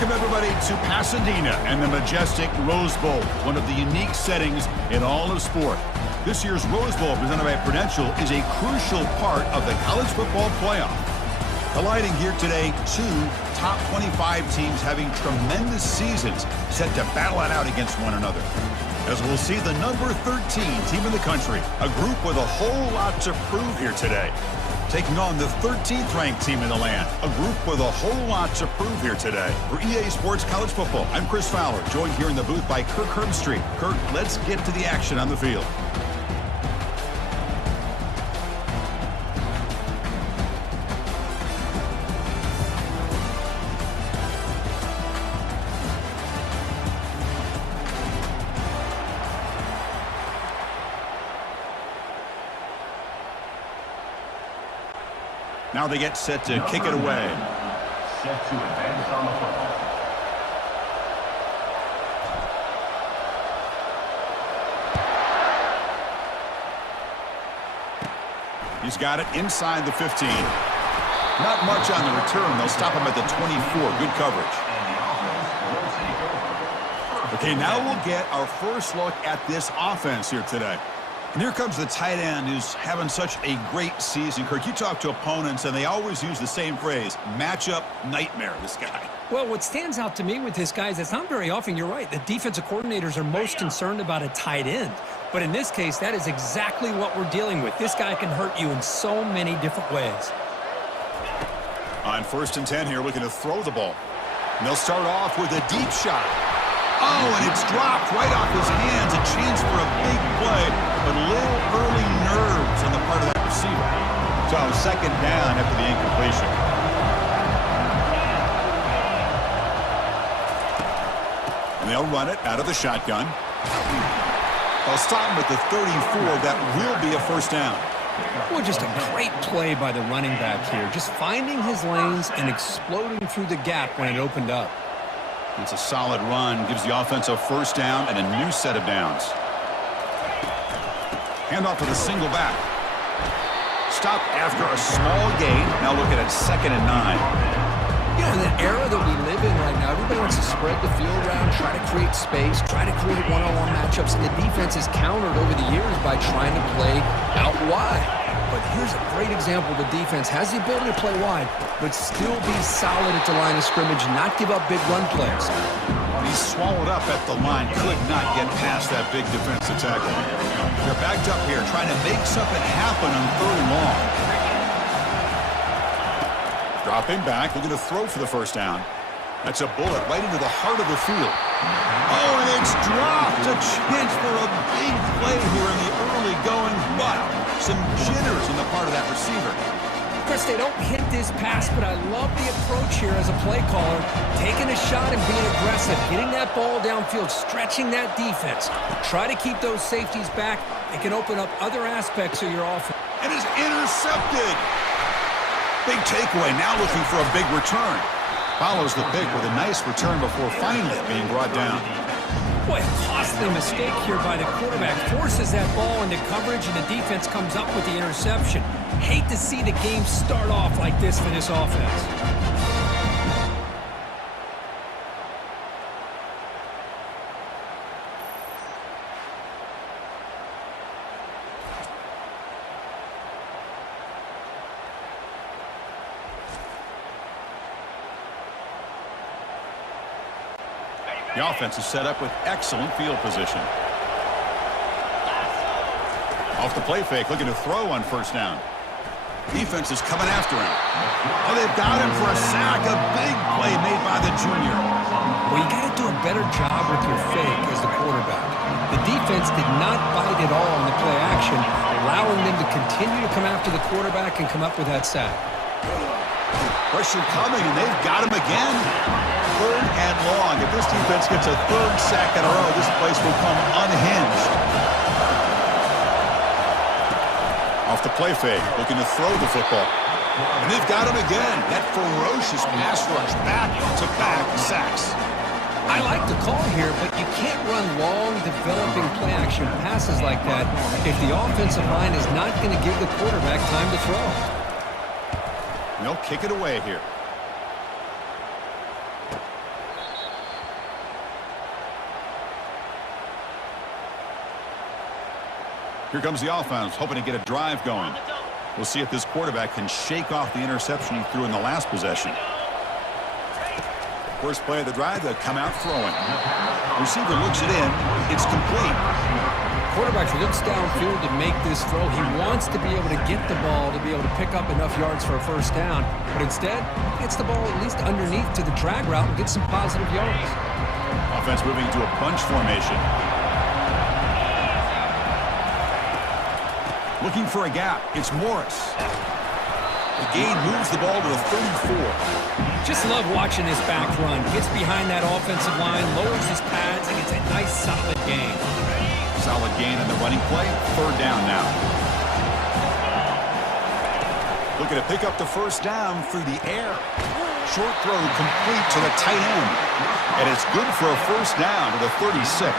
Welcome, everybody, to Pasadena and the majestic Rose Bowl, one of the unique settings in all of sport. This year's Rose Bowl, presented by Prudential, is a crucial part of the college football playoff. Colliding here today, two top 25 teams having tremendous seasons set to battle it out against one another. As we'll see, the number 13 team in the country, a group with a whole lot to prove here today, taking on the 13th ranked team in the land, a group with a whole lot to prove here today. For EA Sports College Football, I'm Chris Fowler, joined here in the booth by Kirk Herbstreit. Kirk, let's get to the action on the field. Now they get set to kick it away. Set to advance on the football. He's got it inside the 15. Not much on the return. They'll stop him at the 24. Good coverage. Okay, now we'll get our first look at this offense here today. And here comes the tight end who's having such a great season. Kirk, you talk to opponents, and they always use the same phrase, matchup nightmare, this guy. Well, what stands out to me with this guy is it's not very often, you're right, the defensive coordinators are most concerned about a tight end. But in this case, that is exactly what we're dealing with. This guy can hurt you in so many different ways. On 1st and 10 here, looking to throw the ball. And they'll start off with a deep shot. Oh, and it's dropped right off his hands. A chance for a big play, but little early nerves on the part of that receiver. So 2nd down after the incompletion. And they'll run it out of the shotgun. They'll stop him at the 34. That will be a 1st down. Well, just a great play by the running back here. Just finding his lanes and exploding through the gap when it opened up. It's a solid run, gives the offense a 1st down and a new set of downs. Handoff to the single back. Stopped after a small gain. Now looking at 2nd and 9. You know, in the era that we live in right now, everybody wants to spread the field around, try to create space, try to create one-on-one matchups, and the defense is countered over the years by trying to play out wide. But here's a great example. The defense has the ability to play wide, but still be solid at the line of scrimmage, not give up big run plays. He's swallowed up at the line, could not get past that big defensive tackle. They're backed up here, trying to make something happen on 3rd and long. Dropping back, looking to throw for the 1st down. That's a bullet right into the heart of the field. Oh, and it's dropped. A chance for a big play here in the early going, but some jitters on the part of that receiver. Chris, they don't hit this pass, but I love the approach here as a play caller. Taking a shot and being aggressive, getting that ball downfield, stretching that defense. Try to keep those safeties back. It can open up other aspects of your offense. And is intercepted. Big takeaway, now looking for a big return. Follows the pick with a nice return before finally being brought down. Boy, a costly mistake here by the quarterback. Forces that ball into coverage, and the defense comes up with the interception. Hate to see the game start off like this for this offense. The offense is set up with excellent field position. Off the play fake, looking to throw on 1st down. Defense is coming after him. Oh, they've got him for a sack. A big play made by the junior. Well, you got to do a better job with your fake as the quarterback. The defense did not bite at all in the play action, allowing them to continue to come after the quarterback and come up with that sack. Pressure coming, and they've got him again. 3rd and long. If this defense gets a 3rd sack in a row, this place will come unhinged. Off the play fake, looking to throw the football. And they've got him again. That ferocious pass rush, back-to-back sacks. I like the call here, but you can't run long, developing play-action passes like that if the offensive line is not going to give the quarterback time to throw. And they'll kick it away here. Here comes the offense, hoping to get a drive going. We'll see if this quarterback can shake off the interception he threw in the last possession. First play of the drive, they'll come out throwing. Receiver looks it in. It's complete. Quarterback looks downfield to make this throw. He wants to be able to get the ball to be able to pick up enough yards for a first down. But instead, he gets the ball at least underneath to the drag route and gets some positive yards. Offense moving to a bunch formation. Looking for a gap. It's Morris. The gain moves the ball to the 34. Just love watching this back run. Gets behind that offensive line, lowers his pads, and gets a nice solid gain. Solid gain on the running play. Third down now. Looking to pick up the first down through the air. Short throw complete to the tight end. And it's good for a first down to the 36.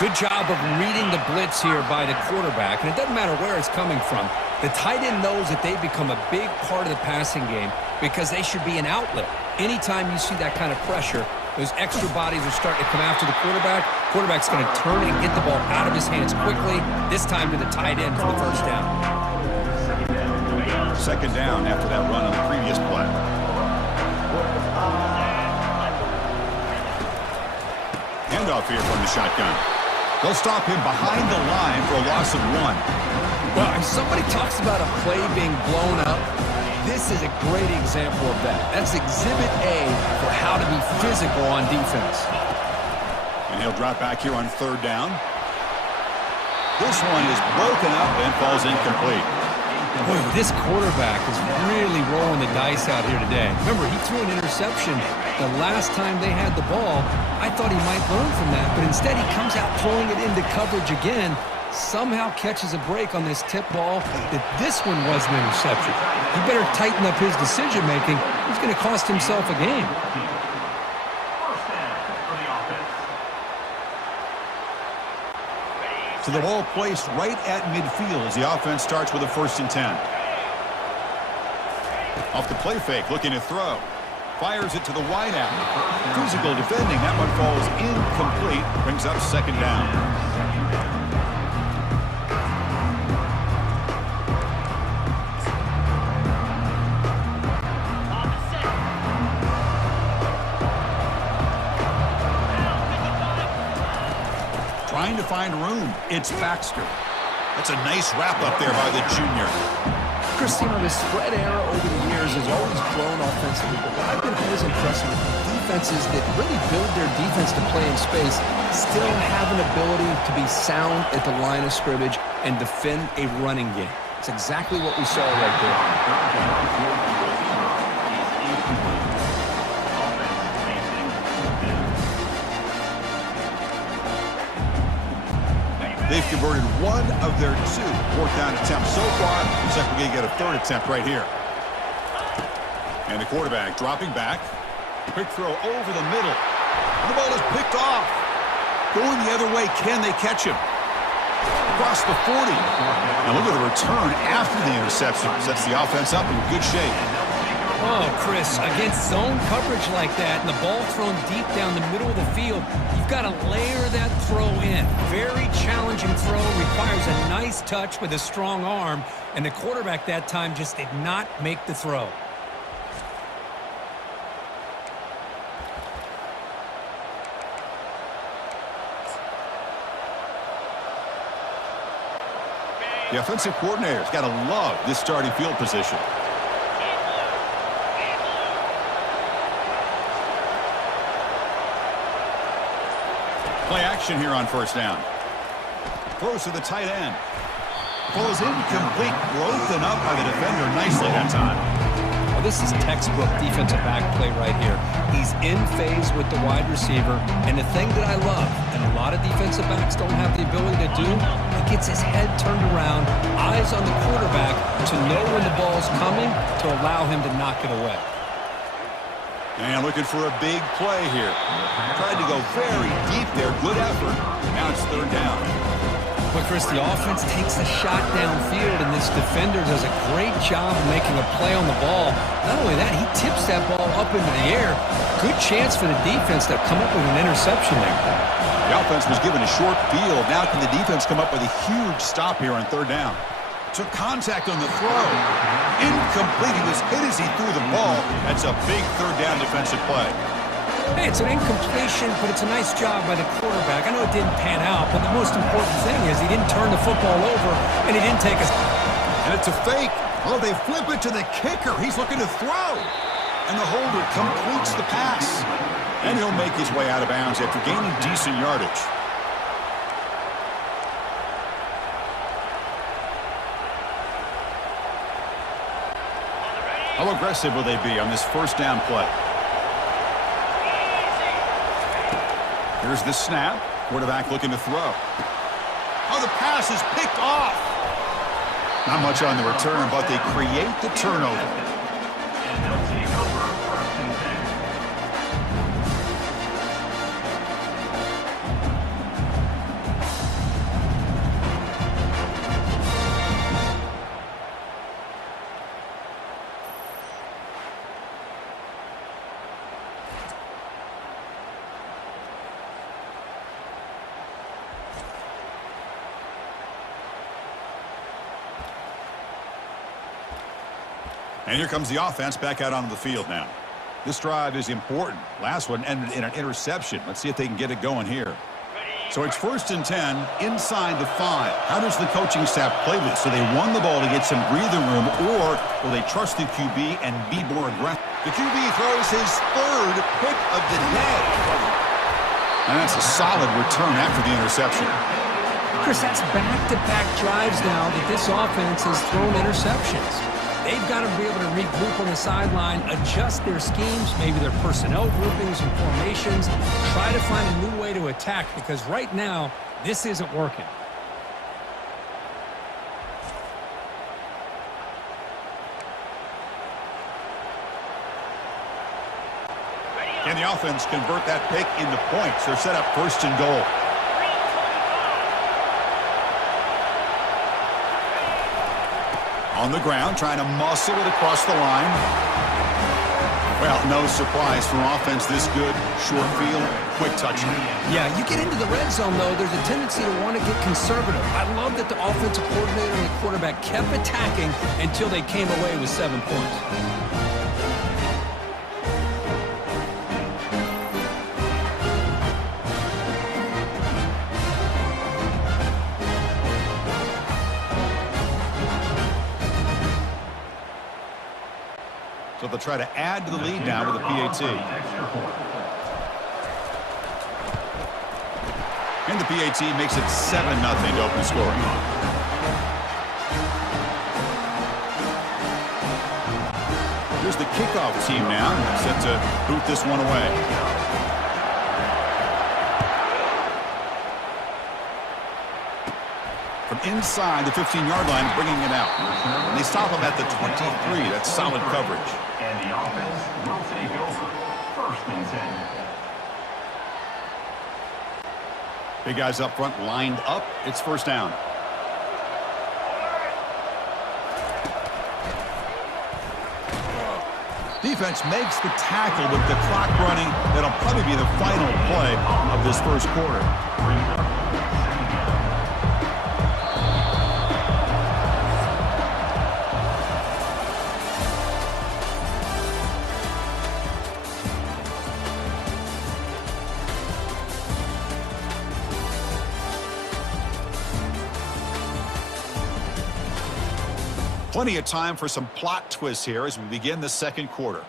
Good job of reading the blitz here by the quarterback. And it doesn't matter where it's coming from. The tight end knows that they become a big part of the passing game because they should be an outlet. Anytime you see that kind of pressure, those extra bodies are starting to come after the quarterback. Quarterback's going to turn and get the ball out of his hands quickly, this time to the tight end for the first down. Second down after that run on the previous play. Handoff here from the shotgun. They'll stop him behind the line for a loss of 1. Well, if somebody talks about a play being blown up, this is a great example of that. That's Exhibit A for how to be physical on defense. And he'll drop back here on third down. This one is broken up and falls incomplete. Boy, this quarterback is really rolling the dice out here today. Remember, he threw an interception the last time they had the ball. I thought he might learn from that, but instead he comes out throwing it into coverage again. Somehow catches a break on this tip ball that this one was an interception. He better tighten up his decision-making. He's going to cost himself a game. So the ball placed right at midfield as the offense starts with a 1st and 10. Off the play fake, looking to throw. Fires it to the wide out. Physical defending. That one falls incomplete. Brings up second down. Trying to find room. It's Baxter. That's a nice wrap up there by the junior. Christine, the spread era over the years has always grown offensively, but what I've been always impressed with defenses that really build their defense to play in space still have an ability to be sound at the line of scrimmage and defend a running game. It's exactly what we saw right there. They've converted one of their 2 fourth down attempts so far. Looks like we're going to get a 3rd attempt right here. And the quarterback dropping back. Quick throw over the middle. The ball is picked off. Going the other way. Can they catch him? Across the 40. Now look at the return after the interception. Sets the offense up in good shape. Oh, Chris, against zone coverage like that and the ball thrown deep down the middle of the field, you've got to layer that throw in. Very challenging throw, requires a nice touch with a strong arm, and the quarterback that time just did not make the throw. The offensive coordinator's got to love this starting field position. Play action here on first down. Throws to the tight end. Falls incomplete. Broken up by the defender nicely that time. Well, this is textbook defensive back play right here. He's in phase with the wide receiver. And the thing that I love, and a lot of defensive backs don't have the ability to do, he gets his head turned around, eyes on the quarterback to know when the ball's coming to allow him to knock it away. And looking for a big play here. Tried to go very deep there. Good effort. Now it's third down. But, Chris, the offense takes the shot downfield, and this defender does a great job of making a play on the ball. Not only that, he tips that ball up into the air. Good chance for the defense to come up with an interception there. The offense was given a short field. Now can the defense come up with a huge stop here on third down? Took contact on the throw. Incomplete. He was hit as he threw the ball. That's a big third down defensive play. Hey, it's an incompletion, but it's a nice job by the quarterback. I know it didn't pan out, but the most important thing is he didn't turn the football over, and he didn't take a... And it's a fake. Oh, they flip it to the kicker. He's looking to throw. And the holder completes the pass. And he'll make his way out of bounds after gaining decent yardage. How aggressive will they be on this first down play? Here's the snap. Quarterback looking to throw. Oh, the pass is picked off. Not much on the return, but they create the turnover. And they'll take over first and 10. And here comes the offense back out onto the field now. This drive is important. Last one ended in an interception. Let's see if they can get it going here. So it's 1st and 10 inside the 5. How does the coaching staff play this? So they won the ball to get some breathing room, or will they trust the QB and be more aggressive? The QB throws his 3rd pick of the day. And that's a solid return after the interception. Chris, that's back-to-back drives now that this offense has thrown interceptions. They've got to be able to regroup on the sideline, adjust their schemes, maybe their personnel groupings and formations, try to find a new way to attack, because right now, this isn't working. Can the offense convert that pick into points? They're set up 1st and goal. On the ground, trying to muscle it across the line. Well, no surprise from offense this good. Short field, quick touchdown. Yeah, you get into the red zone, though, there's a tendency to want to get conservative. I love that the offensive coordinator and the quarterback kept attacking until they came away with 7 points. So they'll try to add to the lead now with a PAT. And the PAT makes it 7-0 to open scoring. Here's the kickoff team now, set to boot this one away. From inside the 15-yard line, bringing it out. And they stop him at the 23. That's solid coverage. And the offense will take over 1st and 10. Big guys up front lined up. It's 1st down. Defense makes the tackle with the clock running. That'll probably be the final play of this 1st quarter. Plenty of time for some plot twists here as we begin the 2nd quarter.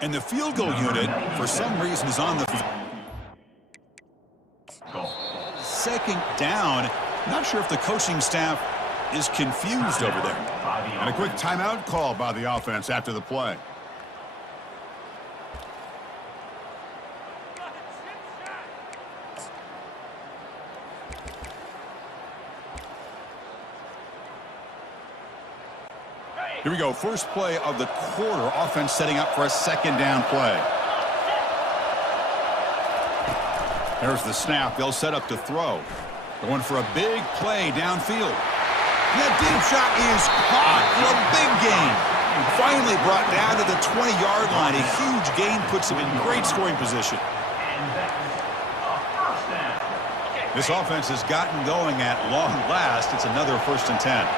And the field goal unit, for some reason, is on the 2nd down. Not sure if the coaching staff is confused over there. And a quick timeout call by the offense after the play. Here we go. First play of the quarter. Offense setting up for a 2nd down play. There's the snap. They'll set up to throw. Going for a big play downfield. That deep shot is caught for a big gain. Finally brought down to the 20-yard line. A huge gain puts him in great scoring position. This offense has gotten going at long last. It's another 1st and 10.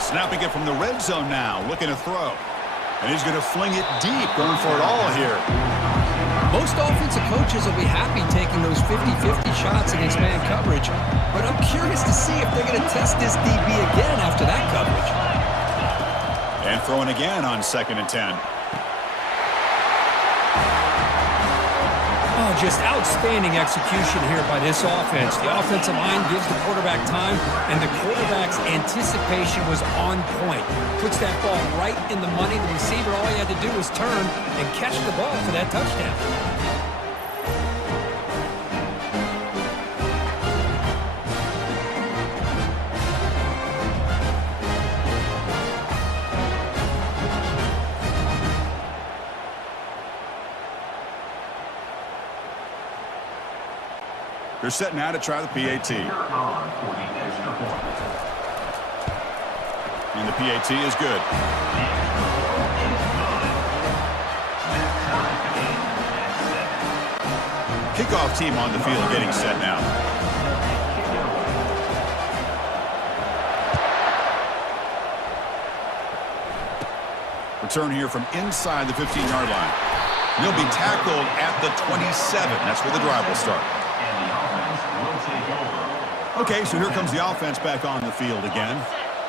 Snapping it from the red zone now, looking to throw. And he's going to fling it deep, going for it all here. Most offensive coaches will be happy taking those 50-50 shots against man coverage, but I'm curious to see if they're going to test this DB again after that coverage. And throwing again on 2nd and 10. Oh, just outstanding execution here by this offense. The offensive line gives the quarterback time, and the quarterback's anticipation was on point. Puts that ball right in the money. The receiver, all he had to do was turn and catch the ball for that touchdown. They're setting out to try the PAT. And the PAT is good. Kickoff team on the field getting set now. Return here from inside the 15-yard line. And he'll be tackled at the 27. That's where the drive will start. Okay, so here comes the offense back on the field again.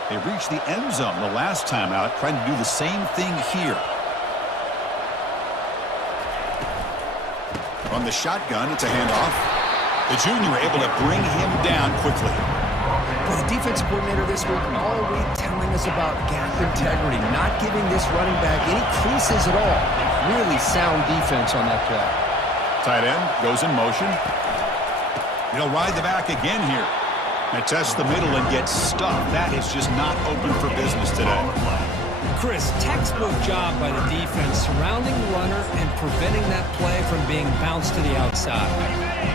They reached the end zone the last time out, trying to do the same thing here. From the shotgun, it's a handoff. The junior able to bring him down quickly. Well, the defensive coordinator this week all week telling us about gap integrity, not giving this running back any creases at all. Really sound defense on that play. Tight end goes in motion. He'll ride the back again here. And test the middle and get stuffed. That is just not open for business today. Chris, textbook job by the defense surrounding the runner and preventing that play from being bounced to the outside.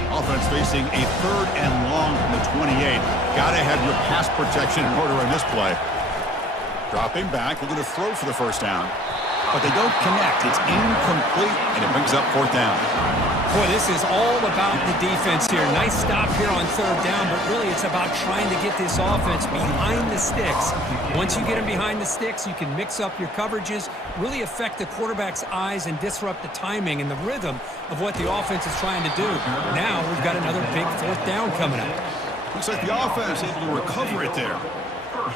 Offense facing a 3rd and long from the 28. Got to have your pass protection in order in this play. Dropping back, looking to throw for the 1st down. But they don't connect. It's incomplete, and it brings up 4th down. Boy, this is all about the defense here. Nice stop here on 3rd down, but really it's about trying to get this offense behind the sticks. Once you get them behind the sticks, you can mix up your coverages, really affect the quarterback's eyes and disrupt the timing and the rhythm of what the offense is trying to do. Now we've got another big 4th down coming up. Looks like the offense is able to recover it there.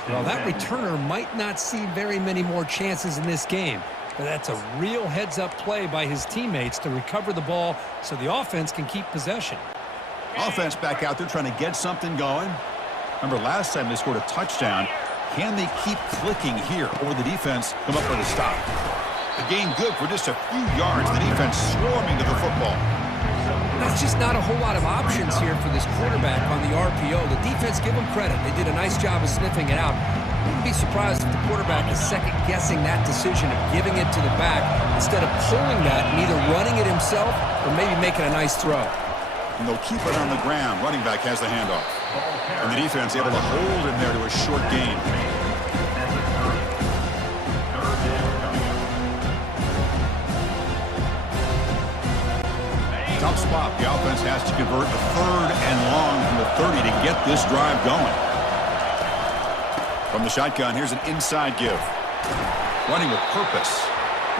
Well, that returner might not see very many more chances in this game. But that's a real heads-up play by his teammates to recover the ball so the offense can keep possession. Offense back out there trying to get something going. Remember last time they scored a touchdown. Can they keep clicking here, or the defense come up with a stop? The gain good for just a few yards. The defense swarming to the football. That's just not a whole lot of options here for this quarterback on the RPO. The defense, give them credit. They did a nice job of sniffing it out. Wouldn't be surprised if the quarterback is second-guessing that decision of giving it to the back instead of pulling that and either running it himself or maybe making a nice throw. And they'll keep it on the ground. Running back has the handoff. And the defense able to hold him there to a short gain. Tough spot. The offense has to convert a 3rd and long from the 30 to get this drive going. From the shotgun, here's an inside give. Running with purpose.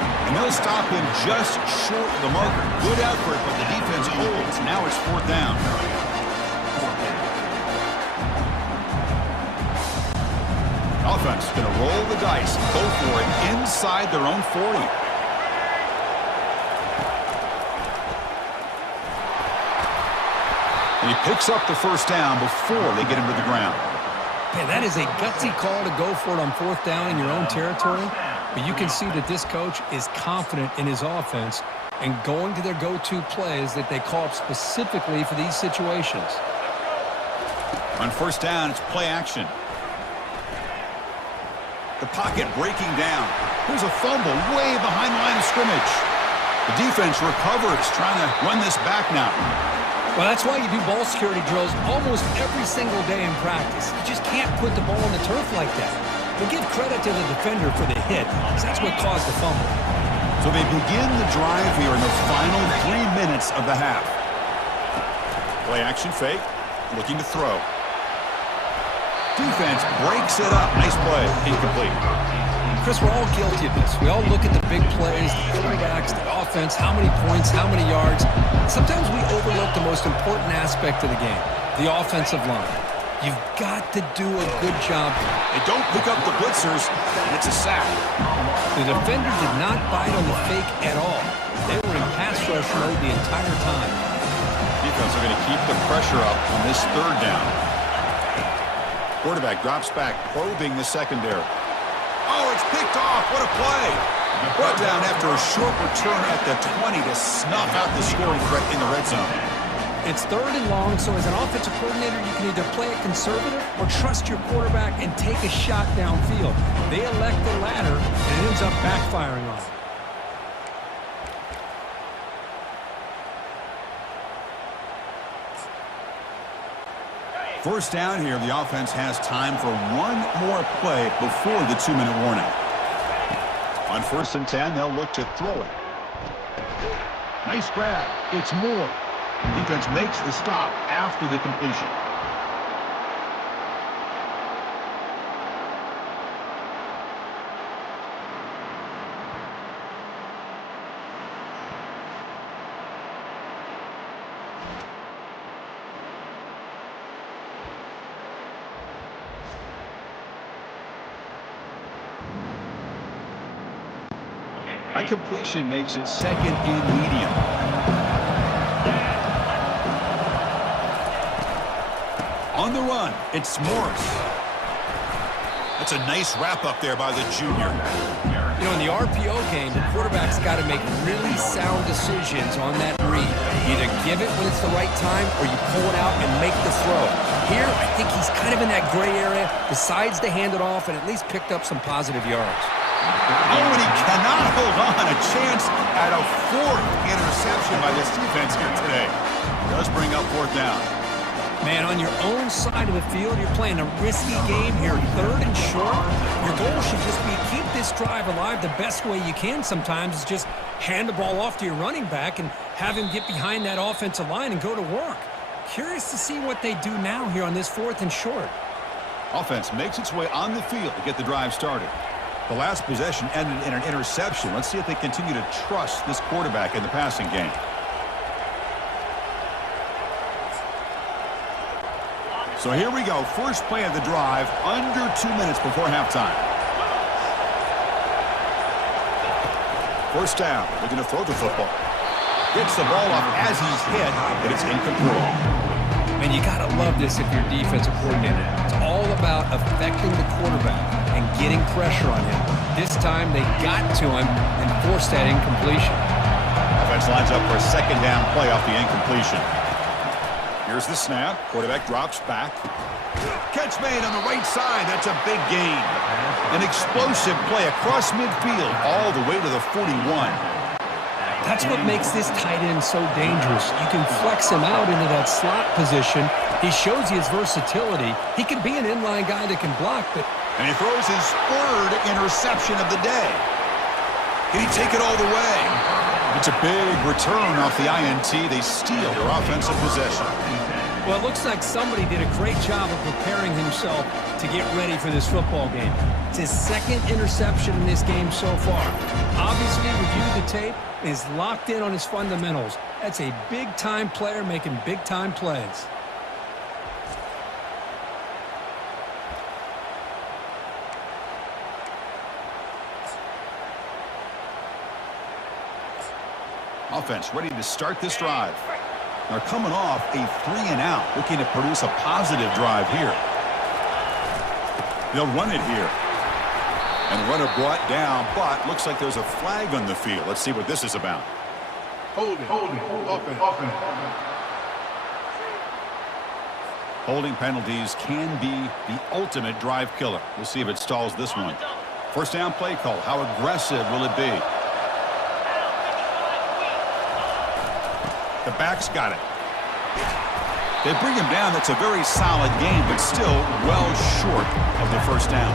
And they'll stop him just short of the marker. Good effort, but the defense holds. Now it's 4th down. Offense going to roll the dice. Go for it inside their own 40. And he picks up the 1st down before they get him to the ground. Man, that is a gutsy call to go for it on 4th down in your own territory. But you can see that this coach is confident in his offense and going to their go-to plays that they call up specifically for these situations. On 1st down, it's play action. The pocket breaking down. Here's a fumble way behind the line of scrimmage. The defense recovers, trying to run this back now. Well, that's why you do ball security drills almost every single day in practice. You just can't put the ball on the turf like that. But give credit to the defender for the hit, because that's what caused the fumble. So they begin the drive here in the final 3 minutes of the half. Play action fake, looking to throw. Defense breaks it up. Nice play, incomplete. Chris, we're all guilty of this. We all look at the big plays, the quarterbacks, the offense, how many points, how many yards. Sometimes we overlook the most important aspect of the game, the offensive line. You've got to do a good job. They don't pick up the blitzers, and it's a sack. The defender did not bite on the fake at all. They were in pass rush mode the entire time. Defense are going to keep the pressure up on this third down. Quarterback drops back, probing the secondary. Oh, it's picked off. What a play. Brought down after a short return at the 20 to snuff out the scoring threat in the red zone. It's 3rd and long, so as an offensive coordinator, you can either play it conservative or trust your quarterback and take a shot downfield. They elect the latter, and it ends up backfiring on them. First down here, the offense has time for one more play before the 2-minute warning. On 1st and 10, they'll look to throw it. Nice grab. It's Moore. Defense makes the stop after the completion. That completion makes it 2nd and medium. On the run, it's Morris. That's a nice wrap-up there by the junior. You know, in the RPO game, the quarterback's got to make really sound decisions on that read. Either give it when it's the right time or you pull it out and make the throw. Here, I think he's kind of in that gray area, decides to hand it off and at least picked up some positive yards. Oh, and he cannot hold on. A chance at a 4th interception by this defense here today. Does bring up 4th down. Man, on your own side of the field, you're playing a risky game here, 3rd and short. Your goal should just be keep this drive alive the best way you can sometimes is just hand the ball off to your running back and have him get behind that offensive line and go to work. Curious to see what they do now here on this 4th and short. Offense makes its way on the field to get the drive started. The last possession ended in an interception. Let's see if they continue to trust this quarterback in the passing game. So here we go. First play of the drive, under 2 minutes before halftime. First down, looking to throw the football. Gets the ball off as he's hit, but it's incomplete. And you got to love this if you're defensive coordinator. It's all about affecting the quarterback and getting pressure on him. This time they got to him and forced that incompletion. Offense lines up for a 2nd down play off the incompletion. Here's the snap. Quarterback drops back. Catch made on the right side. That's a big gain. An explosive play across midfield all the way to the 41. That's what makes this tight end so dangerous. You can flex him out into that slot position. He shows you his versatility. He can be an inline guy that can block, but... And he throws his 3rd interception of the day. Can he take it all the way? It's a big return off the INT. They steal their offensive possession. Well, it looks like somebody did a great job of preparing himself to get ready for this football game. It's his 2nd interception in this game so far. Obviously, reviewed the tape and is locked in on his fundamentals. That's a big-time player making big-time plays. Offense ready to start this drive. They're coming off a 3-and-out, looking to produce a positive drive here. They'll run it here. And runner brought down, but looks like there's a flag on the field. Let's see what this is about. Holding. Holding penalties can be the ultimate drive killer. We'll see if it stalls this one. First down play call. How aggressive will it be? The back's got it. They bring him down. That's a very solid game, but still well short of the first down.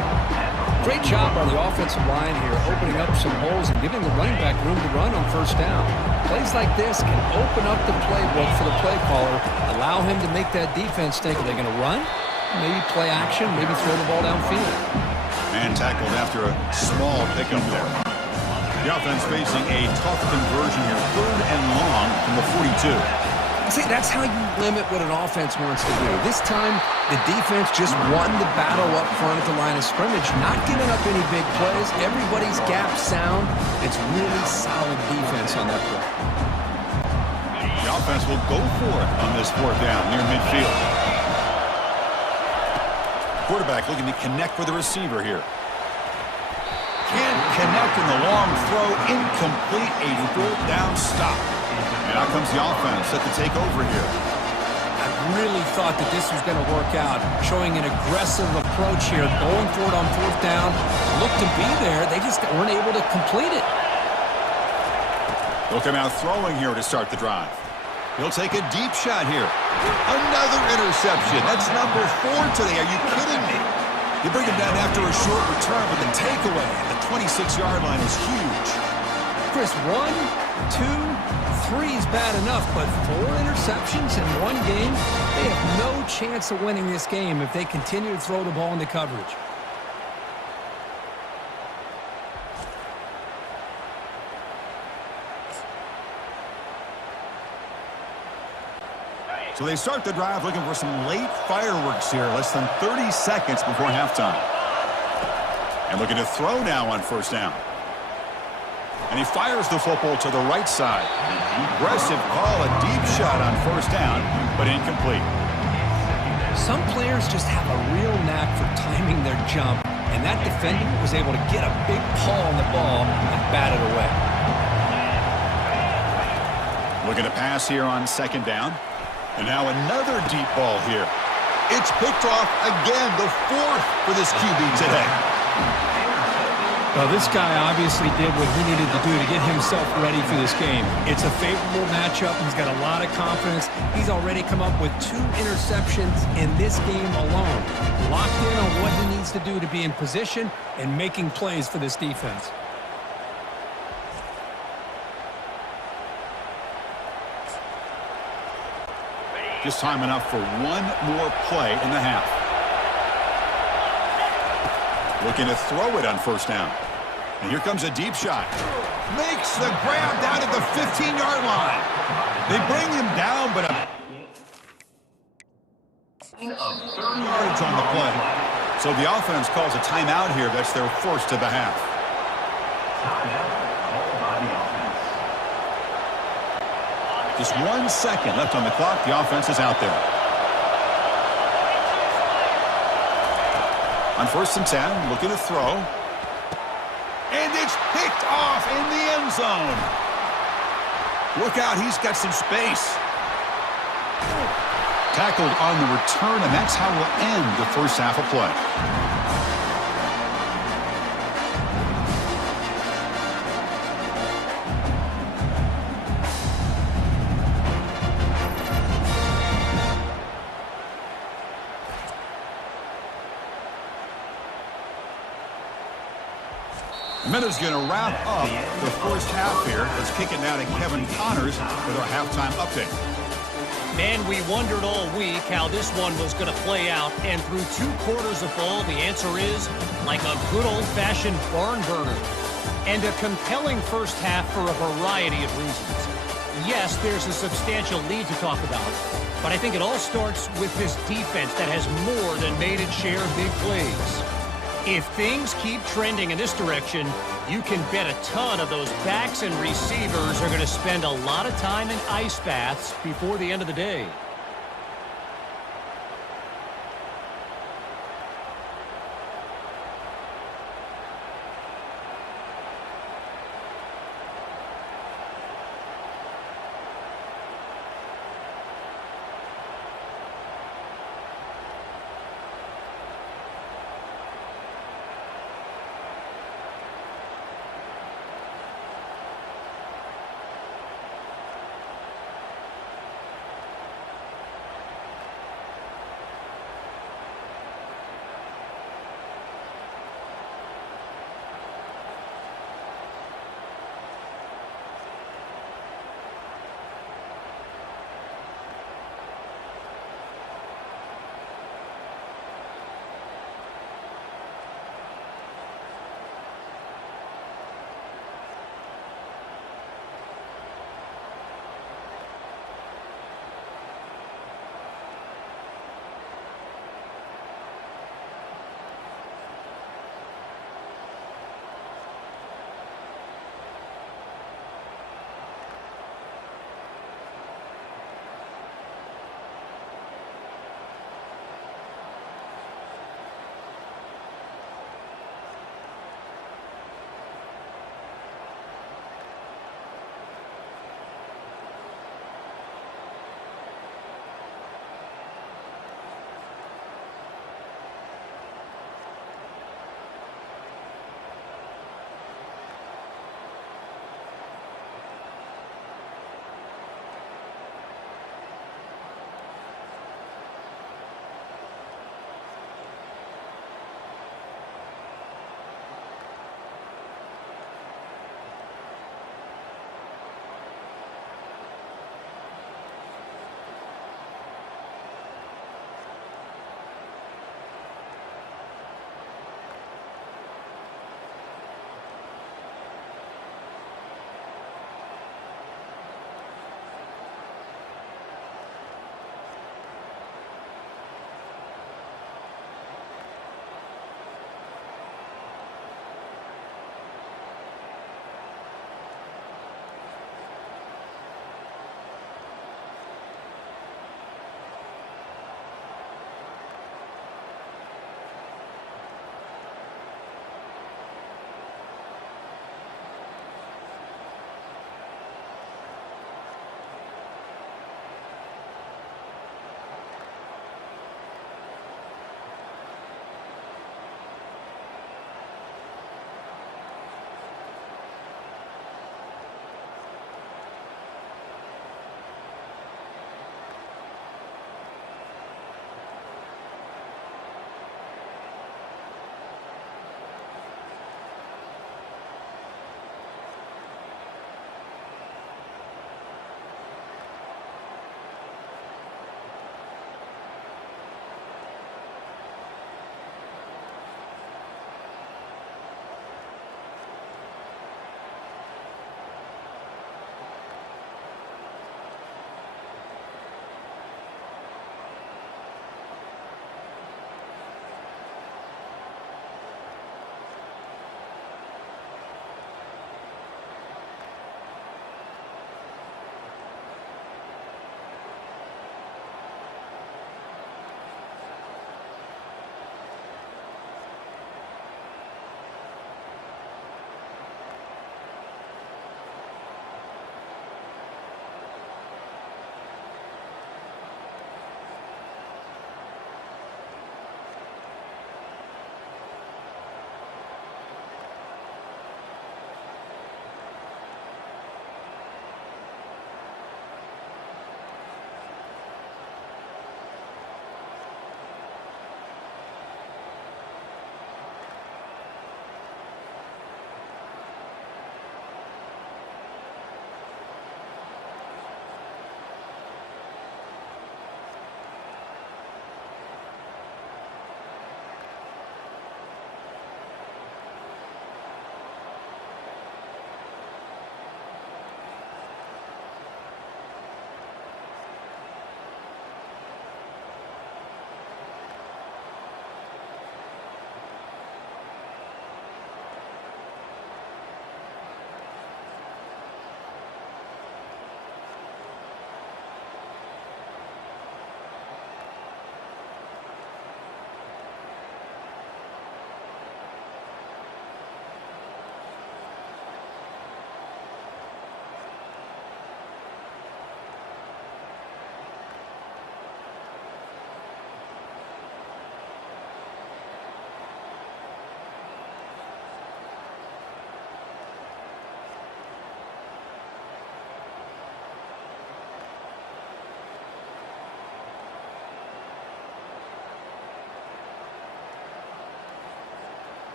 Great job by the offensive line here, opening up some holes and giving the running back room to run on first down. Plays like this can open up the playbook for the play caller, allow him to make that defense think, are they going to run? Maybe play action, maybe throw the ball downfield. Man tackled after a small pickup there. The offense facing a tough conversion here, 3rd and long from the 42. See, that's how you limit what an offense wants to do. This time, the defense just won the battle up front at the line of scrimmage, not giving up any big plays. Everybody's gap sound. It's really solid defense on that play. The offense will go for it on this 4th down near midfield. Quarterback looking to connect with the receiver here. Can't connect in the long throw. Incomplete, a 4th down stop. And out comes the offense set to take over here. I really thought that this was going to work out, showing an aggressive approach here, going for it on 4th down. Looked to be there. They just weren't able to complete it. They'll come out throwing here to start the drive. He'll take a deep shot here. Another interception. That's number 4 today. Are you kidding me? They bring him down after a short return, but the takeaway at the 26-yard line is huge. Chris, 1, 2, 3 is bad enough, but 4 interceptions in one game? They have no chance of winning this game if they continue to throw the ball into coverage. So they start the drive looking for some late fireworks here, less than 30 seconds before halftime. And looking to throw now on 1st down. And he fires the football to the right side. Aggressive call, a deep shot on 1st down, but incomplete. Some players just have a real knack for timing their jump, and that defender was able to get a big paw on the ball and bat it away. Looking to pass here on 2nd down. And now another deep ball here. It's picked off again, the 4th for this QB today. Well, this guy obviously did what he needed to do to get himself ready for this game. It's a favorable matchup. He's got a lot of confidence. He's already come up with 2 interceptions in this game alone. Locked in on what he needs to do to be in position and making plays for this defense. Just time enough for one more play in the half. Looking to throw it on 1st down. And here comes a deep shot. Makes the grab down at the 15-yard line. They bring him down, but a 30 yards on the play. So the offense calls a timeout here. That's their 1st of the half. Just 1 second left on the clock. The offense is out there. On 1st and 10, looking to throw. And it's picked off in the end zone. Look out, he's got some space. Tackled on the return, and that's how we'll end the 1st half of play. Minute's going to wrap up the 1st half here. Let's kick it now to Kevin Connors with our halftime update. Man, we wondered all week how this one was going to play out, and through 2 quarters of ball, the answer is like a good old-fashioned barn burner. And a compelling 1st half for a variety of reasons. Yes, there's a substantial lead to talk about, but I think it all starts with this defense that has more than made its share of big plays. If things keep trending in this direction, you can bet a ton of those backs and receivers are going to spend a lot of time in ice baths before the end of the day.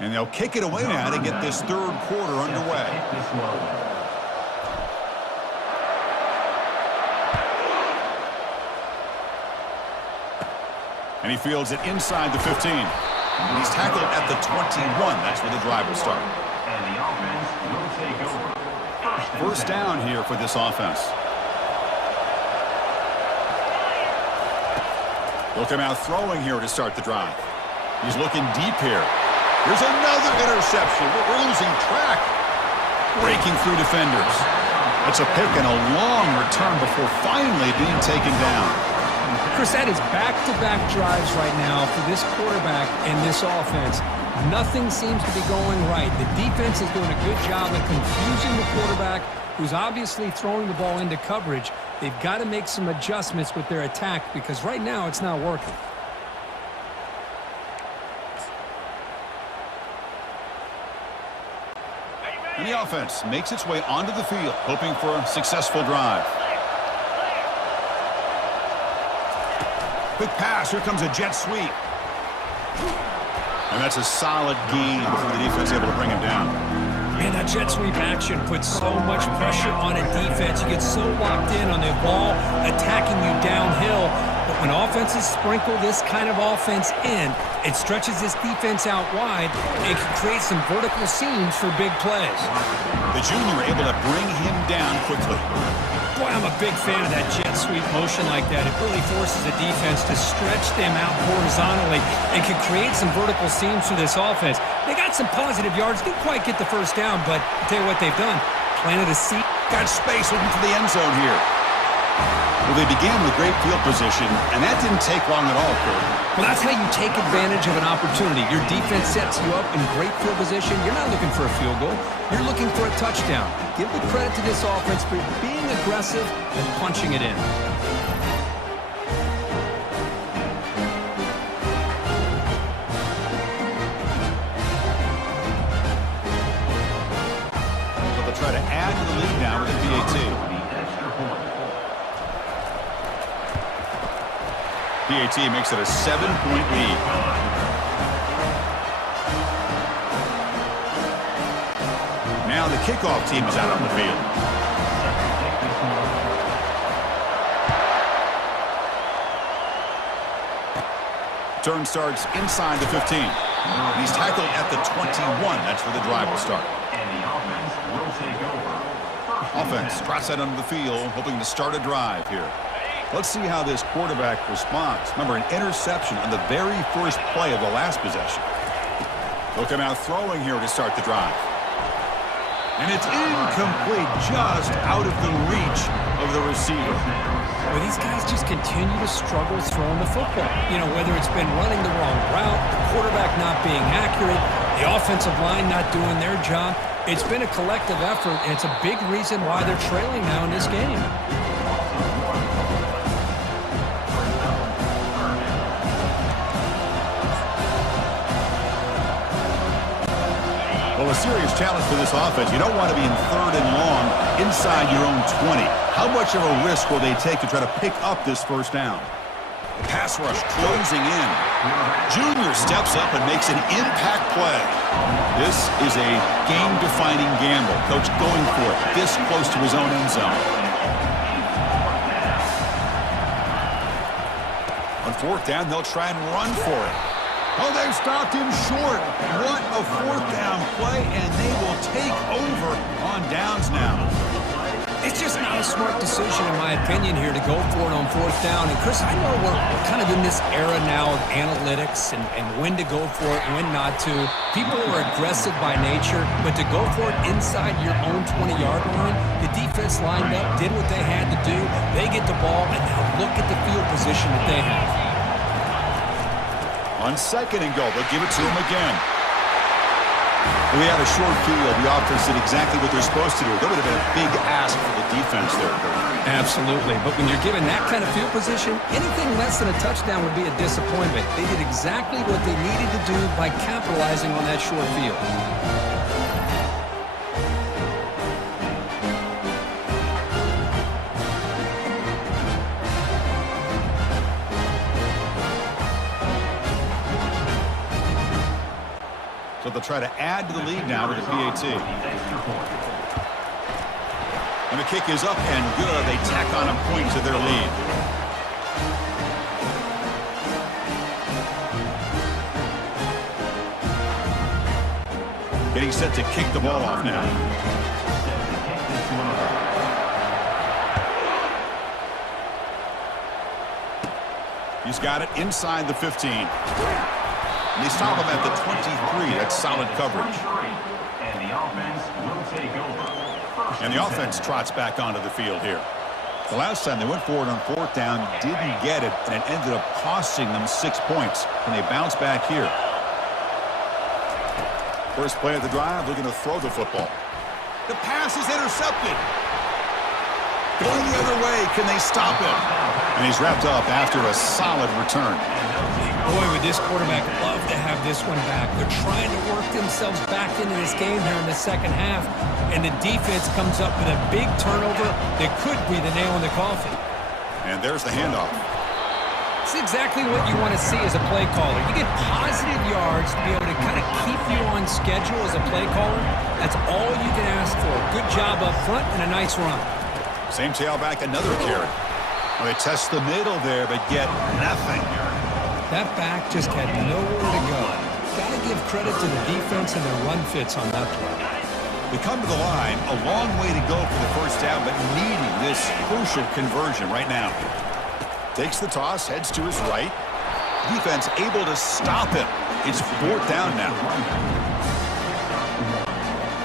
And they'll kick it away now to get this third quarter underway. And he fields it inside the 15. He's tackled at the 21. That's where the drive will start. And the offense will take over. First down here for this offense. They'll come out throwing here to start the drive. He's looking deep here. Here's another interception. We're losing track. Breaking through defenders. That's a pick and a long return before finally being taken down. Chris, that is back-to-back drives right now for this quarterback and this offense. Nothing seems to be going right. The defense is doing a good job of confusing the quarterback, who's obviously throwing the ball into coverage. They've got to make some adjustments with their attack because right now it's not working. And the offense makes its way onto the field, hoping for a successful drive. Quick pass. Here comes a jet sweep. And that's a solid gain before the defense able to bring him down. Man, that jet sweep action puts so much pressure on a defense. You get so locked in on the ball attacking you downhill. But when offenses sprinkle this kind of offense in, it stretches this defense out wide. It can create some vertical seams for big plays. The junior able to bring him down quickly. Boy, I'm a big fan of that jet sweep motion like that. It really forces the defense to stretch them out horizontally and can create some vertical seams for this offense. They got some positive yards. Didn't quite get the first down, but I'll tell you what they've done. Planted a seed. Got space looking for the end zone here. Well, they began with great field position, and that didn't take long at all, Kurt. Well, that's how you take advantage of an opportunity. Your defense sets you up in great field position. You're not looking for a field goal. You're looking for a touchdown. Give the credit to this offense for being aggressive and punching it in. So they'll try to add to the lead now with a PAT. PAT makes it a 7-point lead. Now the kickoff team is out on the field. Turn starts inside the 15. He's tackled at the 21. That's where the drive will start. And the offense will take over. Offense trots out onto the field, hoping to start a drive here. Let's see how this quarterback responds. Remember, an interception on the very first play of the last possession. They'll come out throwing here to start the drive. And it's incomplete, just out of the reach of the receiver. Well, these guys just continue to struggle throwing the football. You know, whether it's been running the wrong route, the quarterback not being accurate, the offensive line not doing their job. It's been a collective effort, and it's a big reason why they're trailing now in this game. Well, a serious challenge for this offense. You don't want to be in third and long inside your own 20. How much of a risk will they take to try to pick up this first down? The pass rush closing in. Junior steps up and makes an impact play. This is a game-defining gamble. Coach going for it this close to his own end zone. On fourth down, they'll try and run for it. Oh, they've stopped him short. What a fourth down play, and they will take over on downs now. It's just not a smart decision, in my opinion, here to go for it on fourth down. And, Chris, I know we're kind of in this era now of analytics and when to go for it, when not to. People are aggressive by nature, but to go for it inside your own 20-yard line, the defense lined up, did what they had to do. They get the ball, and now look at the field position that they have. On second and goal, they'll give it to him again. We had a short field. The offense did exactly what they're supposed to do. That would have been a big ask for the defense there. Absolutely. But when you're given that kind of field position, anything less than a touchdown would be a disappointment. They did exactly what they needed to do by capitalizing on that short field. So they'll try to add to the lead now with the PAT. And the kick is up and good. They tack on a point to their lead. Getting set to kick the ball off now. He's got it inside the 15. And they stop him at the 23. That's solid coverage. And the offense trots back onto the field here. The last time they went forward on fourth down, didn't get it, and it ended up costing them 6 points. And they bounce back here. First play of the drive, looking to throw the football. The pass is intercepted. Going the other way, can they stop him? And he's wrapped up after a solid return. Boy, would this quarterback love to have this one back. They're trying to work themselves back into this game here in the second half, and the defense comes up with a big turnover that could be the nail in the coffin. And there's the handoff. It's exactly what you want to see as a play caller. You get positive yards to be able to kind of keep you on schedule as a play caller. That's all you can ask for. Good job up front and a nice run. Same tailback, another carry. Well, they test the middle there, but get nothing. That back just had nowhere to go. Got to give credit to the defense and their run fits on that play. They come to the line, a long way to go for the first down, but needing this crucial conversion right now. Takes the toss, heads to his right. Defense able to stop him. It's fourth down now.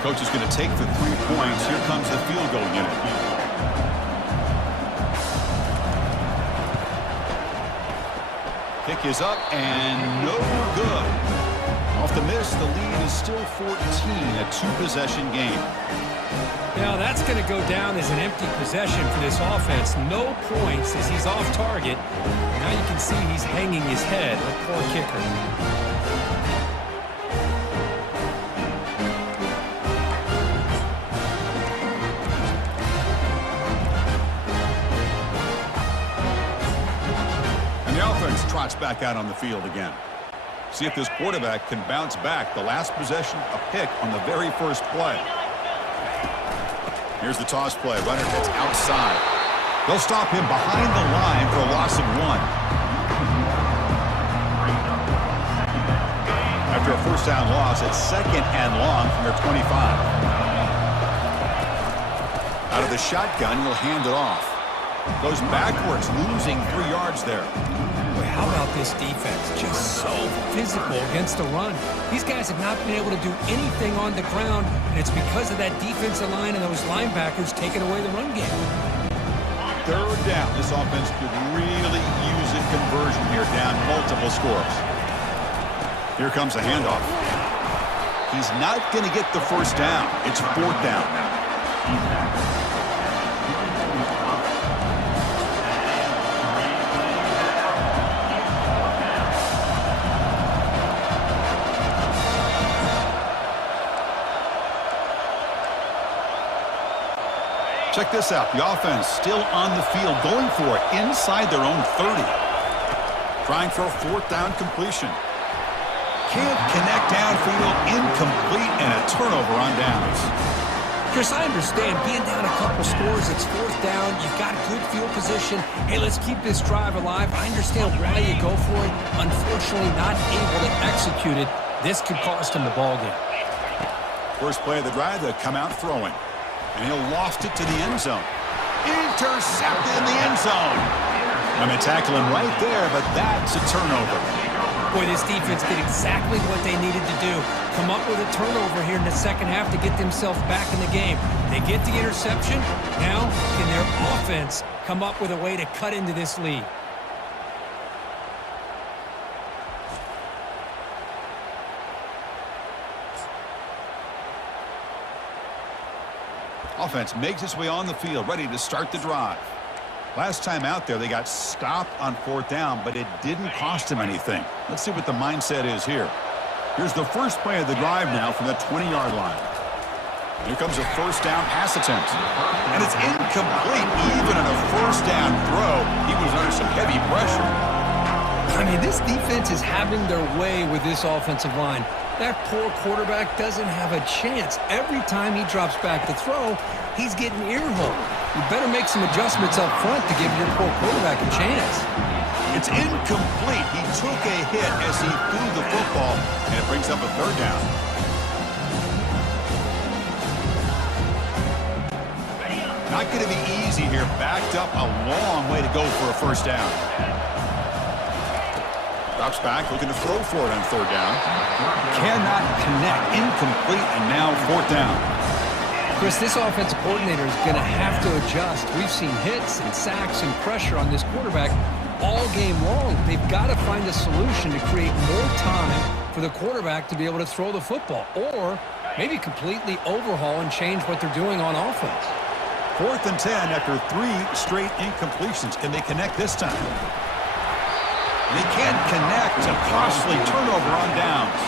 Coach is going to take the 3 points. Here comes the field goal unit. Kick is up and no good. Off the miss, the lead is still 14, a two-possession game. Now that's going to go down as an empty possession for this offense. No points as he's off target. Now you can see he's hanging his head. A poor kicker. Trots back out on the field again. See if this quarterback can bounce back. The last possession, a pick on the very first play. Here's the toss play. Runner gets outside. They'll stop him behind the line for a loss of 1. After a first down loss, it's second and long from their 25. Out of the shotgun, he'll hand it off. Goes backwards, losing 3 yards there. How about this defense? Just so physical against the run. These guys have not been able to do anything on the ground, and it's because of that defensive line and those linebackers taking away the run game. Third down. This offense could really use a conversion here, down multiple scores. Here comes a handoff. He's not going to get the first down. It's fourth down now. Check this out. The offense still on the field, going for it inside their own 30. Trying for a fourth down completion. Can't connect downfield, incomplete, and a turnover on downs. Chris, I understand being down a couple scores, it's fourth down, you've got good field position. Hey, let's keep this drive alive. I understand why you go for it. Unfortunately, not able to execute it. This could cost him the ball game. First play of the drive, they'll come out throwing. And he'll loft it to the end zone. Intercepted in the end zone. And they tackle him right there, but that's a turnover. Boy, this defense did exactly what they needed to do. Come up with a turnover here in the second half to get themselves back in the game. They get the interception. Now, can their offense come up with a way to cut into this lead? Offense makes its way on the field, ready to start the drive. Last time out there, they got stopped on fourth down, but it didn't cost them anything. Let's see what the mindset is here. Here's the first play of the drive now from the 20-yard line. Here comes a first down pass attempt. And it's incomplete. Even on a first down throw, he was under some heavy pressure. I mean, this defense is having their way with this offensive line. That poor quarterback doesn't have a chance. Every time he drops back to throw, he's getting ear-hole. You better make some adjustments up front to give your poor quarterback a chance. It's incomplete. He took a hit as he threw the football, and it brings up a third down. Not going to be easy here. Backed up a long way to go for a first down. Drops back, looking to throw for it on third down. Cannot connect. Incomplete, and now fourth down. Chris, this offensive coordinator is going to have to adjust. We've seen hits and sacks and pressure on this quarterback all game long. They've got to find a solution to create more time for the quarterback to be able to throw the football, or maybe completely overhaul and change what they're doing on offense. 4th and 10 after 3 straight incompletions. Can they connect this time? They can't connect. A costly turnover on downs.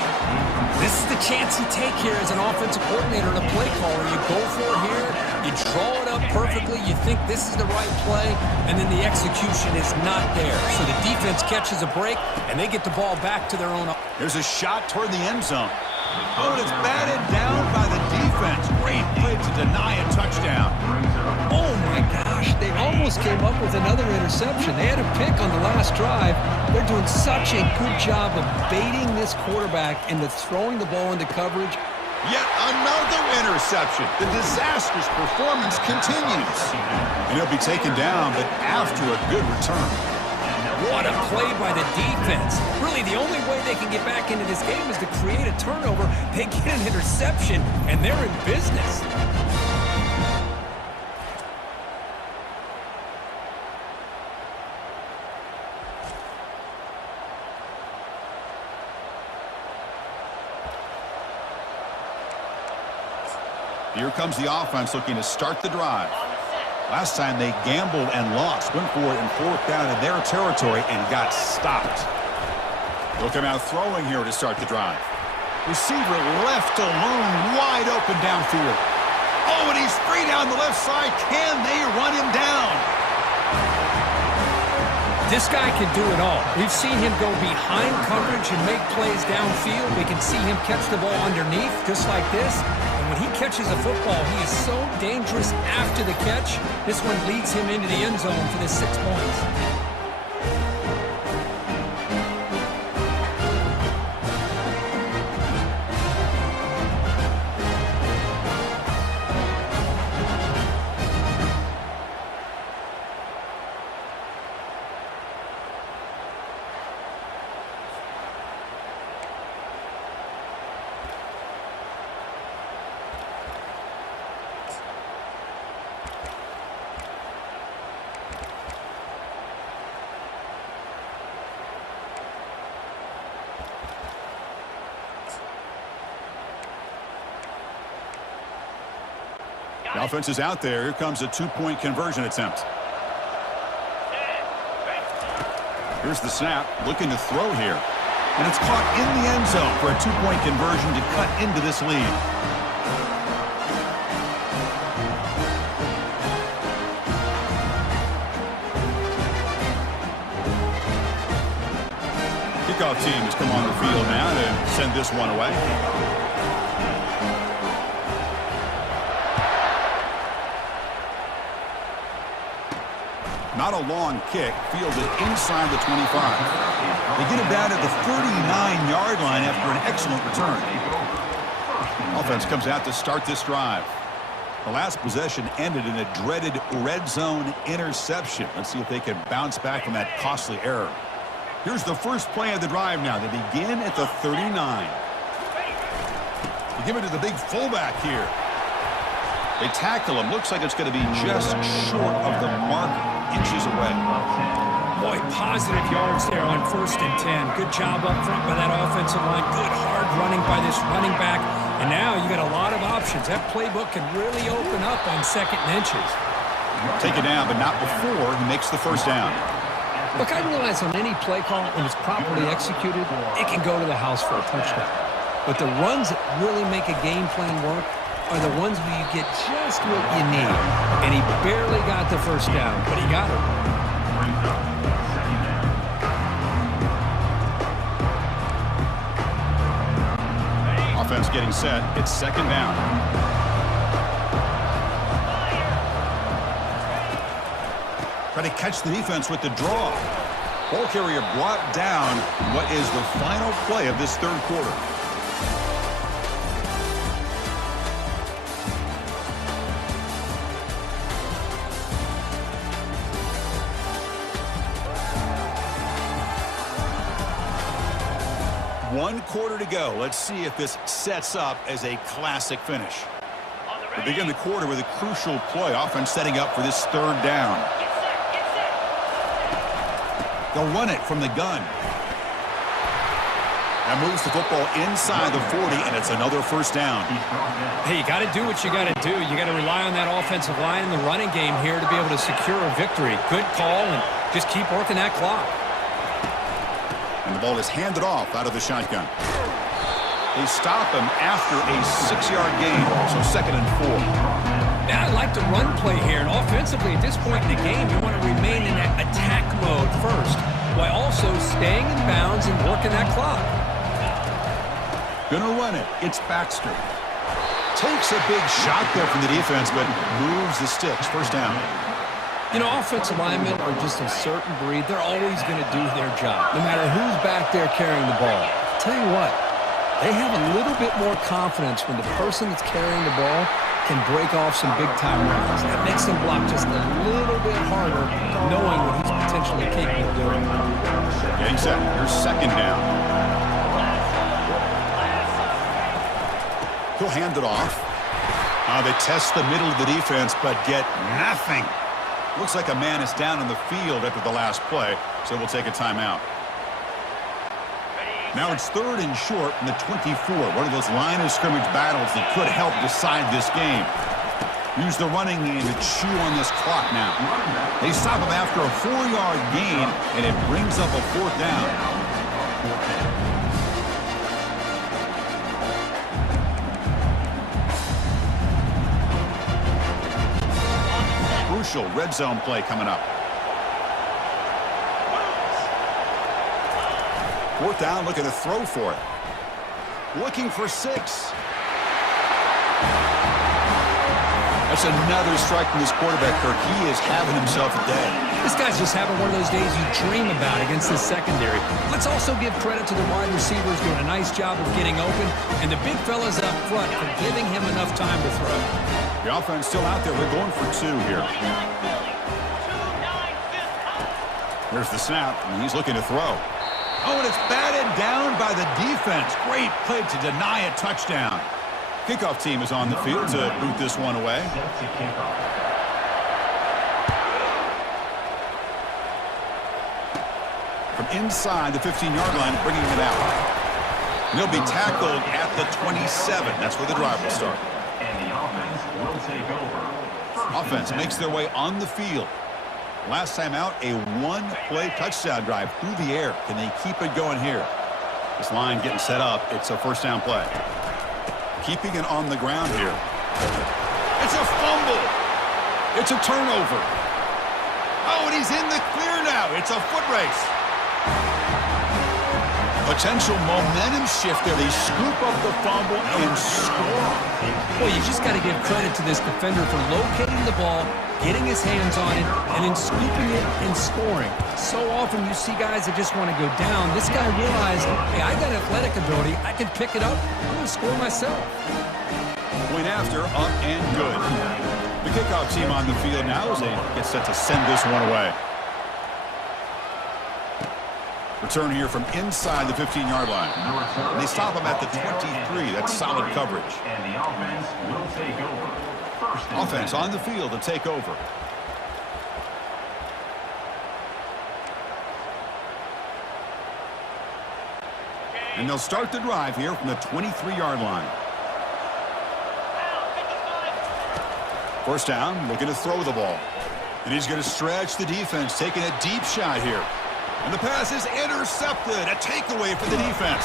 This is the chance you take here as an offensive coordinator and a play caller. You go for it here, you draw it up perfectly, you think this is the right play, and then the execution is not there. So the defense catches a break, and they get the ball back to their own. There's a shot toward the end zone. Oh, and it's batted down by the defense. Great play to deny a touchdown. Oh, my gosh. They almost came up with another interception. They had a pick on the last drive. They're doing such a good job of baiting this quarterback into throwing the ball into coverage. Yet another interception. The disastrous performance continues. And he'll be taken down, but after a good return. What a play by the defense. Really, the only way they can get back into this game is to create a turnover. They get an interception, and they're in business. Here comes the offense looking to start the drive. Last time they gambled and lost. Went for it in 4th down in their territory and got stopped. They'll come out throwing here to start the drive. Receiver left alone, wide open downfield. Oh, and he's free down the left side. Can they run him down? This guy can do it all. We've seen him go behind coverage and make plays downfield. We can see him catch the ball underneath just like this. And when he catches a football, he is so dangerous after the catch. This one leads him into the end zone for the 6 points. The offense is out there. Here comes a 2-point conversion attempt. Here's the snap. Looking to throw here. And it's caught in the end zone for a 2-point conversion to cut into this lead. Kickoff team has come on the field now to send this one away. Not a long kick, fielded inside the 25. They get it down at the 39-yard line after an excellent return. Offense comes out to start this drive. The last possession ended in a dreaded red zone interception. Let's see if they can bounce back from that costly error. Here's the first play of the drive now. They begin at the 39. They give it to the big fullback here. They tackle him. Looks like it's going to be just short of the marker, inches away. Boy, positive yards there on 1st and 10. Good job up front by that offensive line. Good hard running by this running back. And now you got a lot of options. That playbook can really open up on 2nd and inches. Take it down, but not before he makes the first down. Look, I realize on any play call, when it's properly executed, it can go to the house for a touchdown. But the runs that really make a game plan work are the ones where you get just what you need. And he barely got the first down, but he got it. getting set. It's second down. Try to catch the defense with the draw. Ball carrier brought down. What is the final play of this third quarter? One quarter to go. Let's see if this sets up as a classic finish. We begin the quarter with a crucial play. Offense setting up for this third down. They'll run it from the gun. That moves the football inside the 40, and it's another first down. Hey, you got to do what you got to do. You got to rely on that offensive line in the running game here to be able to secure a victory. Good call, and just keep working that clock. And the ball is handed off out of the shotgun. They stop him after a 6-yard gain, so second and 4. Now, I like the run play here, and offensively at this point in the game, you want to remain in that attack mode first, while also staying in bounds and working that clock. Gonna run it. It's Baxter. Takes a big shot there from the defense, but moves the sticks. First down. You know, offensive linemen are just a certain breed. They're always going to do their job, no matter who's back there carrying the ball. I'll tell you what, they have a little bit more confidence when the person that's carrying the ball can break off some big-time runs. That makes them block just a little bit harder, knowing what he's potentially capable of doing. Getting set. Here's second down. He'll hand it off. They test the middle of the defense, but get nothing. Looks like a man is down on the field after the last play, so we'll take a timeout. Now it's third and short from the 24. One of those line of scrimmage battles that could help decide this game. Use the running game to chew on this clock now. They stop him after a 4-yard gain, and it brings up a fourth down. Crucial red zone play coming up. Fourth down, looking to throw for it. Looking for 6. That's another strike from this quarterback, Kirk. He is having himself a day. This guy's just having one of those days you dream about against the secondary. Let's also give credit to the wide receivers doing a nice job of getting open, and the big fellas up front for giving him enough time to throw. The offense still out there. We're going for 2 here. There's the snap, and he's looking to throw. Oh, and it's batted down by the defense. Great play to deny a touchdown. Kickoff team is on the field to boot this one away. From inside the 15-yard line, bringing it out. And he'll be tackled at the 27. That's where the drive will start. And the offense will take over. Offense makes their way on the field. Last time out, a 1-play touchdown drive through the air. Can they keep it going here? This line getting set up. It's a first down play. Keeping it on the ground here. It's a fumble. It's a turnover. Oh, and he's in the clear now. It's a foot race. Potential momentum shift there. They scoop up the fumble and score. Well, you just got to give credit to this defender for locating the ball, getting his hands on it, and then scooping it and scoring. So often you see guys that just want to go down. This guy realized, hey, I got athletic ability. I can pick it up. I'm going to score myself. Point after, up and good. The kickoff team on the field now as they get set to send this one away. Return here from inside the 15-yard line. And they stop him at the 23. That's solid coverage. And the offense will take over. Offense on the field to take over. And they'll start the drive here from the 23-yard line. First down, looking to throw the ball. And he's going to stretch the defense, taking a deep shot here. And the pass is intercepted. A takeaway for the defense.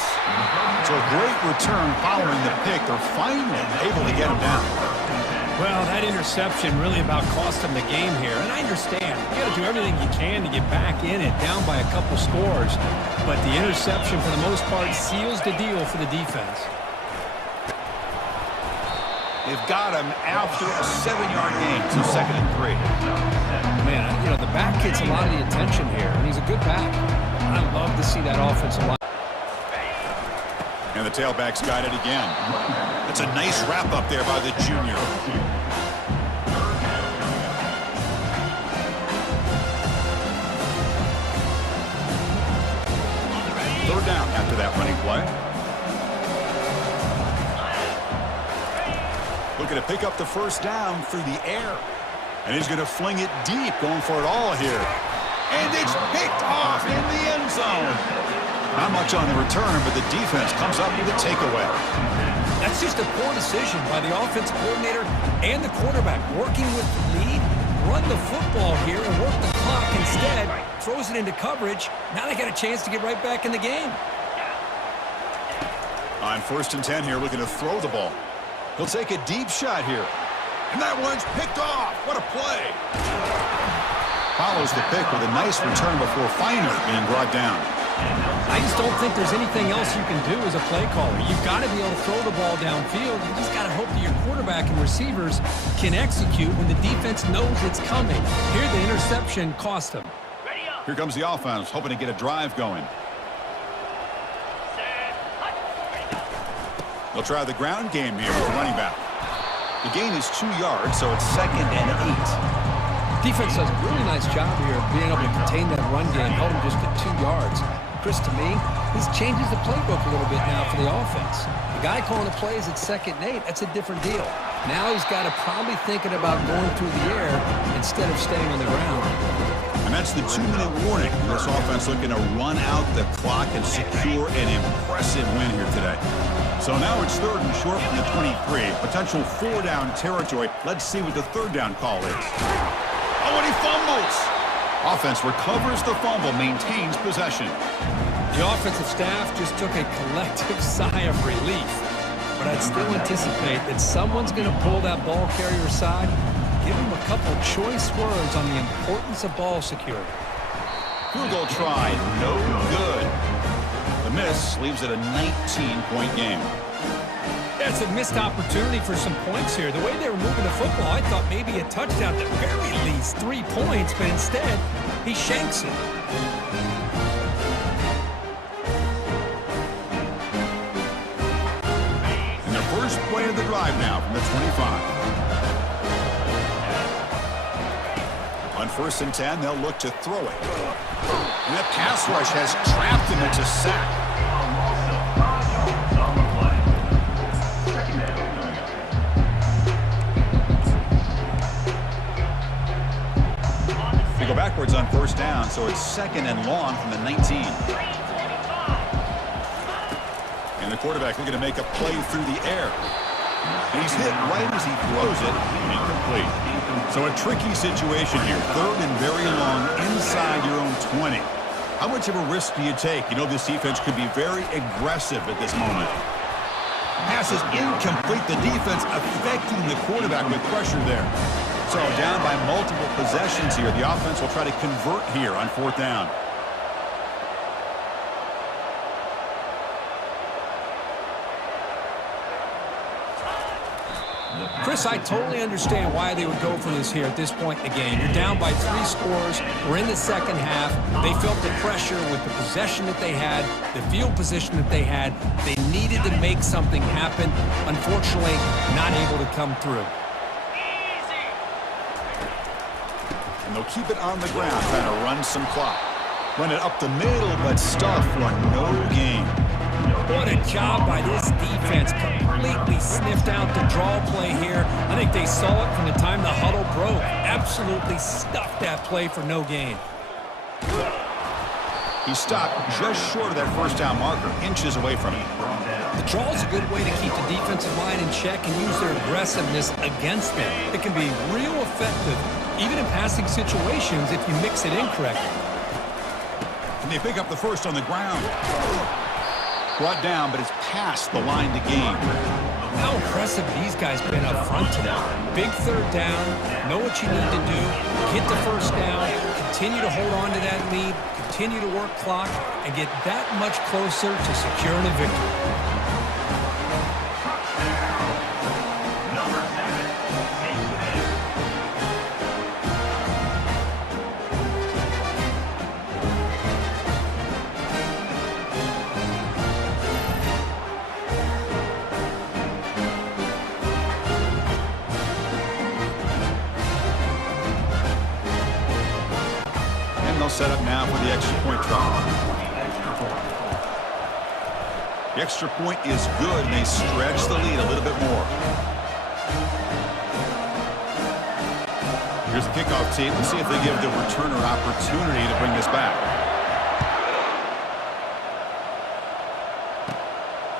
So a great return following the pick. They're finally able to get him down. Well, that interception really about cost them the game here. And I understand. You got to do everything you can to get back in it, down by a couple scores. But the interception, for the most part, seals the deal for the defense. They've got him after a 7-yard gain, so 2nd and 3. Man, you know, the back gets a lot of the attention here, and he's a good back. I love to see that offensive line. And the tailback's got it again. That's a nice wrap up there by the junior. Third down after that running play. Looking to pick up the first down through the air. And he's going to fling it deep, going for it all here. And it's picked off in the end zone. Not much on the return, but the defense comes up with a takeaway. That's just a poor decision by the offensive coordinator and the quarterback. Working with the lead, run the football here and work the clock instead. Throws it into coverage. Now they got a chance to get right back in the game. On 1st and 10 here, looking to throw the ball. He'll take a deep shot here. And that one's picked off. What a play. Follows the pick with a nice return before finally being brought down. I just don't think there's anything else you can do as a play caller. You've got to be able to throw the ball downfield. You just got to hope that your quarterback and receivers can execute when the defense knows it's coming. Here, the interception cost them. Here comes the offense, hoping to get a drive going. They'll try the ground game here with the running back. The gain is 2 yards, so it's 2nd and 8. Defense does a really nice job here of being able to contain that run game, help them just get 2 yards. Chris, to me, this changes the playbook a little bit now for the offense. The guy calling the plays at 2nd and 8, that's a different deal. Now he's got to probably thinking about going through the air instead of staying on the ground. And that's the 2-minute warning. This offense looking to run out the clock and secure an impressive win here today. So now it's 3rd and short from the 23. Potential 4-down territory. Let's see what the 3rd down call is. Oh, and he fumbles. Offense recovers the fumble, maintains possession. The offensive staff just took a collective sigh of relief. But I'd still anticipate that someone's going to pull that ball carrier aside, give him a couple choice words on the importance of ball security. Field goal try, no good. The miss leaves it a 19-point game. That's a missed opportunity for some points here. The way they were moving the football, I thought maybe a touchdown, at the very least 3 points, but instead, he shanks it. And the first play of the drive now from the 25. On 1st and 10, they'll look to throw it. And that pass rush has trapped him into sack. They go backwards on 1st down, so it's 2nd and long from the 19. And the quarterback looking to make a play through the air. And he's hit right as he throws it, incomplete. So a tricky situation here. 3rd and very long inside your own 20. How much of a risk do you take? You know this defense could be very aggressive at this moment. Pass is incomplete. The defense affecting the quarterback with pressure there. So down by multiple possessions here. The offense will try to convert here on 4th down. Chris, I totally understand why they would go for this here at this point in the game. You're down by 3 scores. We're in the 2nd half. They felt the pressure with the possession that they had, the field position that they had. They needed to make something happen. Unfortunately, not able to come through. And they'll keep it on the ground, trying to run some clock. Run it up the middle, but stuff for no gain. What a job by this defense. Completely sniffed out the draw play here. I think they saw it from the time the huddle broke. Absolutely stuffed that play for no gain. He stopped just short of that 1st down marker, inches away from it. The draw is a good way to keep the defensive line in check and use their aggressiveness against them. It can be real effective, even in passing situations, if you mix it incorrectly. And they pick up the first on the ground. Brought down, but it's past the line to gain. How impressive these guys been up front today. Big 3rd down, know what you need to do, get the 1st down, continue to hold on to that lead, continue to work clock, and get that much closer to securing a victory. set up now for the extra point try. The extra point is good, and they stretch the lead a little bit more. Here's the kickoff team. Let's see if they give the returner opportunity to bring this back.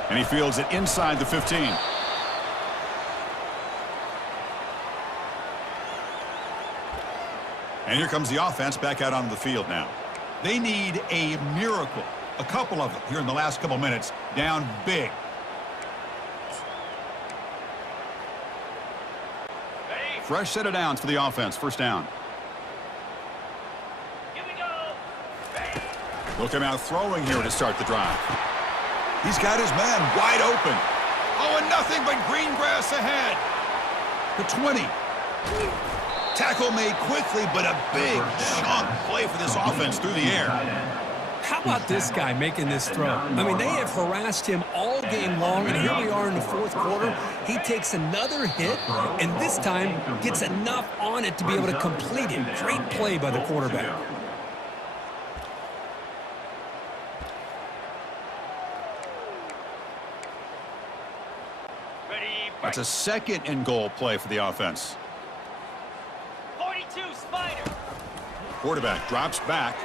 And he fields it inside the 15. And here comes the offense back out onto the field now. They need a miracle. A couple of them here in the last couple minutes. Down big. Fresh set of downs for the offense. First down. Here we go. They'll come out throwing here to start the drive. He's got his man wide open. Oh, and nothing but green grass ahead. The 20. Tackle made quickly, but a big chunk play for this offense through the air. How about this guy making this throw? I mean, they have harassed him all game long, and here we are in the fourth quarter. He takes another hit, and this time gets enough on it to be able to complete it. Great play by the quarterback. That's a second and goal play for the offense. 42, Spider. Quarterback drops back.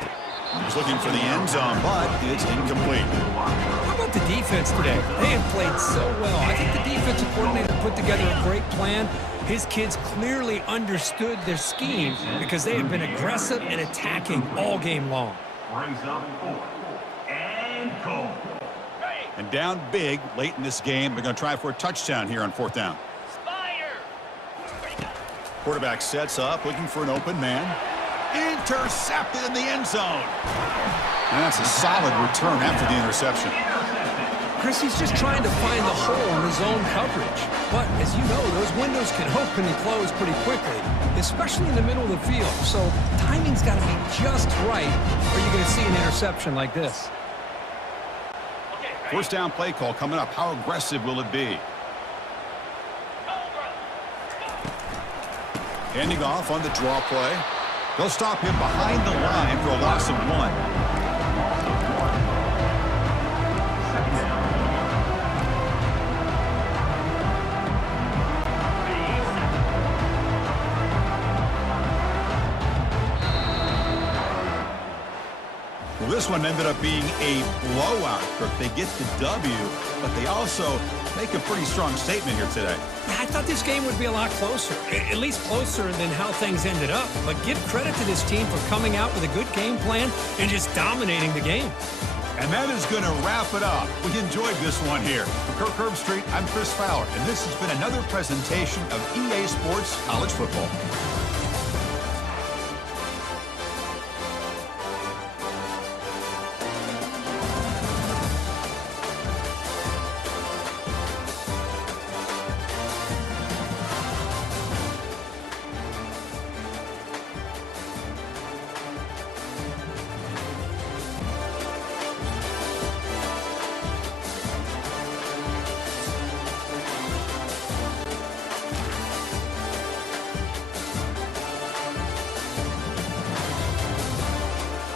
He's looking for the end zone, but it's incomplete. How about the defense today? They have played so well. I think the defensive coordinator put together a great plan. His kids clearly understood their scheme because they have been aggressive and attacking all game long. And down big late in this game. They're going to try for a touchdown here on fourth down. Quarterback sets up, looking for an open man. Intercepted in the end zone. And that's a solid return after the interception. Chris, he's just trying to find the hole in his own coverage. But as you know, those windows can open and close pretty quickly, especially in the middle of the field. So timing's got to be just right, or you're going to see an interception like this. First down play call coming up. How aggressive will it be? Handing off on the draw play. They'll stop him behind the line for a loss of 1. Well, this one ended up being a blowout. They get the W, but they also make a pretty strong statement here today. I thought this game would be a lot closer, at least closer than how things ended up. But give credit to this team for coming out with a good game plan and just dominating the game. And that is going to wrap it up. We enjoyed this one here. For Kirk Herbstreit, I'm Chris Fowler, and this has been another presentation of EA Sports College Football.